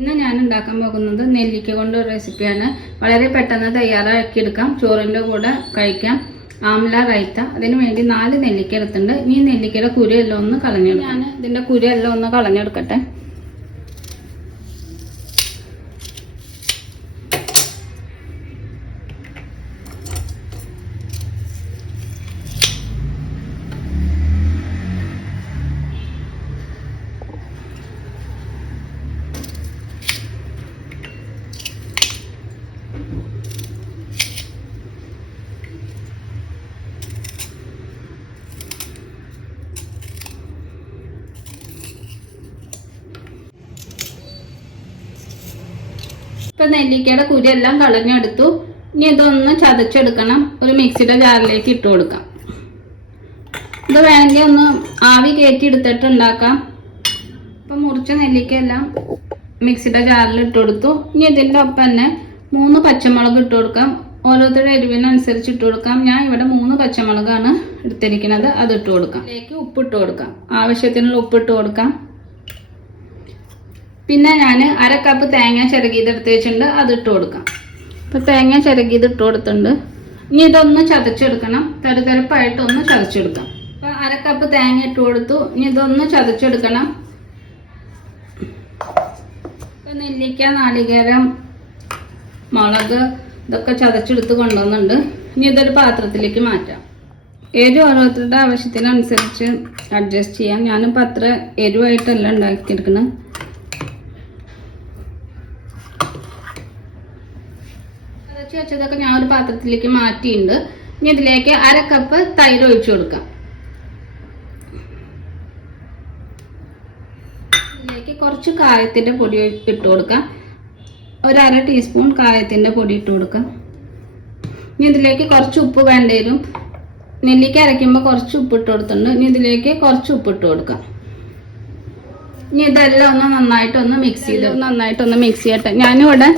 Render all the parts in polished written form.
ഇന്ന് ഞാൻ ഉണ്ടാക്കാൻ പോകുന്നത് നെല്ലിക്ക കൊണ്ട് ഒരു റെസിപ്പിയാണ്. വളരെ പെട്ടെന്ന് തയ്യാറാക്കിയെടുക്കാം, ചോറിൻ്റെ കൂടെ കഴിക്കാം. ആംല റൈത്ത. അതിന് വേണ്ടി 4 നെല്ലിക്ക എടുത്തിട്ടുണ്ട്. ഇനി നെല്ലിക്കയുടെ കുരുയെല്ലാം ഒന്ന് കളഞ്ഞെടുക്കാം. ഞാൻ ഇതിൻ്റെ കുരുയെല്ലാം ഒന്ന് കളഞ്ഞെടുക്കട്ടെ. ഇപ്പൊ നെല്ലിക്കയുടെ കുരുയെല്ലാം കളഞ്ഞെടുത്തു. ഇനി ഇതൊന്ന് ചതച്ചെടുക്കണം. ഒരു മിക്സിയുടെ ജാറിലേക്ക് ഇട്ട് കൊടുക്കാം. ഇത് വേണമെങ്കിൽ ഒന്ന് ആവി കയറ്റി എടുത്തിട്ട് ഉണ്ടാക്കാം. ഇപ്പൊ മുറിച്ച നെല്ലിക്കയെല്ലാം മിക്സിയുടെ ജാറിൽ ഇട്ട് കൊടുത്തു. ഇനി ഇതിൻ്റെ ഒപ്പം തന്നെ 3 പച്ചമുളക് ഇട്ട് കൊടുക്കാം. ഓരോരുത്തരുടെ എരിവിനനുസരിച്ച് ഇട്ട് കൊടുക്കാം. ഞാൻ ഇവിടെ 3 പച്ചമുളകാണ് എടുത്തിരിക്കുന്നത്. അത് ഇട്ട് കൊടുക്കാം. ഇതിലേക്ക് ഉപ്പിട്ട് കൊടുക്കാം. ആവശ്യത്തിനുള്ള ഉപ്പിട്ട് കൊടുക്കാം. പിന്നെ ഞാൻ 1/2 കപ്പ് തേങ്ങ ചിരകിയത് എടുത്ത് വെച്ചിട്ടുണ്ട്. അത് ഇട്ട് കൊടുക്കാം. ഇപ്പം തേങ്ങ ചിരകിയത് ഇട്ട് കൊടുത്തിട്ടുണ്ട്. ഇനി ഇതൊന്ന് ചതച്ചെടുക്കണം. തരുതരപ്പായിട്ട് ഒന്ന് ചതച്ചെടുക്കാം. ഇപ്പം 1/2 കപ്പ് തേങ്ങ ഇട്ട് കൊടുത്തു. ഇനി ഇതൊന്ന് ചതച്ചെടുക്കണം. ഇപ്പം നെല്ലിക്ക, നാളികേരം, മുളക് ഇതൊക്കെ ചതച്ചെടുത്ത് കൊണ്ടുവന്നുണ്ട്. ഇനി ഇതൊരു പാത്രത്തിലേക്ക് മാറ്റാം. എരിവ് ഓരോരുത്തരുടെ ആവശ്യത്തിനനുസരിച്ച് അഡ്ജസ്റ്റ് ചെയ്യാം. ഞാനിപ്പോൾ അത്ര എരിവായിട്ടല്ല ഉണ്ടാക്കിയെടുക്കുന്നത്. വെച്ചതൊക്കെ ഞാൻ ഒരു പാത്രത്തിലേക്ക് മാറ്റിയിട്ടുണ്ട്. ഇനി ഇതിലേക്ക് 1/2 കപ്പ് തൈര് ഒഴിച്ചു കൊടുക്കാം. ഇതിലേക്ക് കുറച്ച് കായത്തിന്റെ പൊടി ഇട്ട് കൊടുക്കാം. ഒരു 1/2 ടീസ്പൂൺ കായത്തിന്റെ പൊടി ഇട്ട് കൊടുക്കാം. ഇനി ഇതിലേക്ക് കുറച്ച് ഉപ്പ് വേണ്ടി വരും. നെല്ലിക്ക അരയ്ക്കുമ്പോൾ കുറച്ച് ഉപ്പ് ഇട്ട് കൊടുത്തിട്ടുണ്ട്. ഇനി ഇതിലേക്ക് കുറച്ച് ഉപ്പ് ഇട്ട് കൊടുക്കാം. ഇനി ഇതെല്ലാം ഒന്ന് നന്നായിട്ടൊന്ന് മിക്സ് ചെയ്യട്ടെ. ഞാനിവിടെ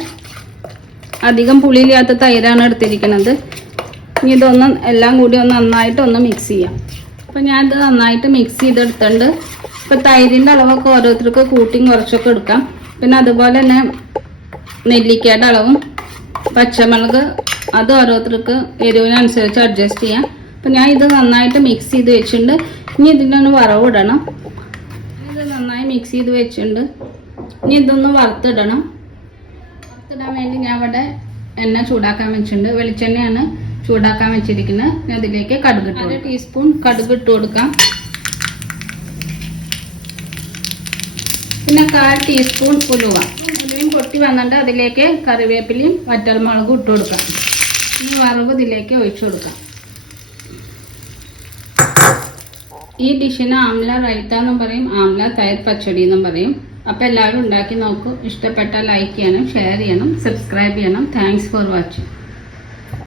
അധികം പുളിയില്ലാത്ത തൈരാണ് എടുത്തിരിക്കുന്നത്. ഇനി ഇതൊന്ന് എല്ലാം കൂടി ഒന്ന് നന്നായിട്ടൊന്ന് മിക്സ് ചെയ്യാം. അപ്പം ഞാനിത് നന്നായിട്ട് മിക്സ് ചെയ്തെടുത്തിട്ടുണ്ട്. ഇപ്പം തൈരിൻ്റെ അളവൊക്കെ ഓരോരുത്തർക്ക് കൂട്ടിയും കുറച്ചൊക്കെ എടുക്കാം. പിന്നെ അതുപോലെ തന്നെ നെല്ലിക്കയുടെ അളവും പച്ചമുളക് അത് ഓരോരുത്തർക്ക് എരിവിനനുസരിച്ച് അഡ്ജസ്റ്റ് ചെയ്യാം. അപ്പം ഞാൻ ഇത് നന്നായിട്ട് മിക്സ് ചെയ്ത് വെച്ചിട്ടുണ്ട്. ഇനി ഇതിനൊന്ന് വറവിടണം. ഇത് നന്നായി മിക്സ് ചെയ്ത് വെച്ചിട്ടുണ്ട്. ഇനി ഇതൊന്ന് വറുത്തിടണം. വറുത്തിടാൻ വേണ്ടി ഞാൻ ഇവിടെ എണ്ണ ചൂടാക്കാൻ വെച്ചിട്ടുണ്ട്. വെളിച്ചെണ്ണയാണ് ചൂടാക്കാൻ വെച്ചിരിക്കുന്നത്. ഞാൻ അതിലേക്ക് കടുക് 1 ടീസ്പൂൺ കടുക് ഇട്ട് കൊടുക്കാം. പിന്നെ 1/4 ടീസ്പൂൺ ഉലുവയും പൊട്ടി വന്നിട്ട് അതിലേക്ക് കറിവേപ്പിലയും വറ്റൽമുളകും ഇട്ട് കൊടുക്കാം. ഇനി വറവ് ഇതിലേക്ക് ഒഴിച്ചു കൊടുക്കാം. ഈ ഡിഷിന് ആംല റൈത്ത എന്നും പറയും, ആംല തൈര് പച്ചടി എന്നും പറയും. അപ്പോൾ എല്ലാവരും ഉണ്ടാക്കി നോക്കൂ. ഇഷ്ടപ്പെട്ടാൽ ലൈക്ക് ചെയ്യണം, ഷെയർ ചെയ്യണം, സബ്സ്ക്രൈബ് ചെയ്യണം. Thanks for watching.